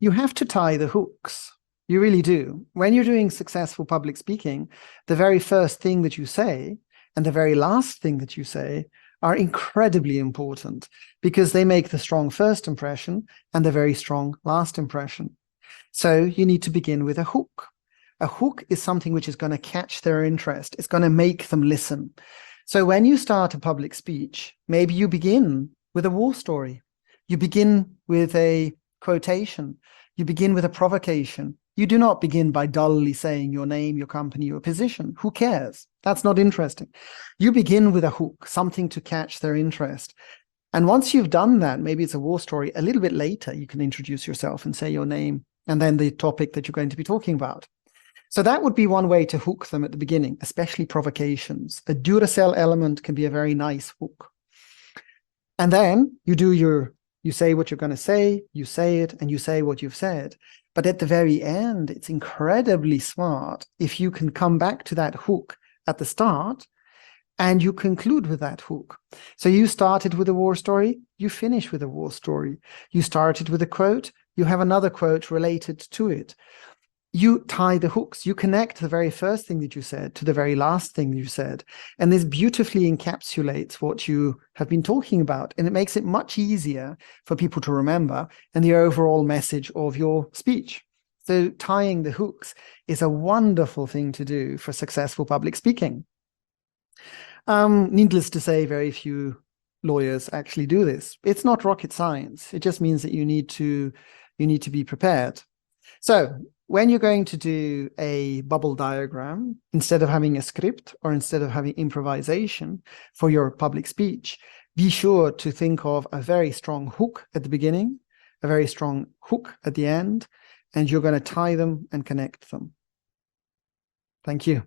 You have to tie the hooks. You really do. When you're doing successful public speaking, the very first thing that you say and the very last thing that you say are incredibly important because they make the strong first impression and the very strong last impression. So you need to begin with a hook. A hook is something which is going to catch their interest. It's going to make them listen. So when you start a public speech, maybe you begin with a war story. You begin with a quotation. You begin with a provocation. You do not begin by dully saying your name, your company, your position. Who cares? That's not interesting. You begin with a hook, something to catch their interest. And once you've done that, maybe it's a war story, a little bit later, you can introduce yourself and say your name and then the topic that you're going to be talking about. So that would be one way to hook them at the beginning, especially provocations. A Duracell element can be a very nice hook. And then you say what you're going to say, you say it, and you say what you've said. But at the very end, it's incredibly smart if you can come back to that hook at the start and you conclude with that hook. So you started with a war story, you finish with a war story. You started with a quote, you have another quote related to it. You tie the hooks, you connect the very first thing that you said to the very last thing you said. And this beautifully encapsulates what you have been talking about. And it makes it much easier for people to remember and the overall message of your speech. So tying the hooks is a wonderful thing to do for successful public speaking. Needless to say, very few lawyers actually do this. It's not rocket science. It just means that you need to be prepared. So when you're going to do a bubble diagram, instead of having a script or instead of having improvisation for your public speech, be sure to think of a very strong hook at the beginning, a very strong hook at the end, and you're going to tie them and connect them. Thank you.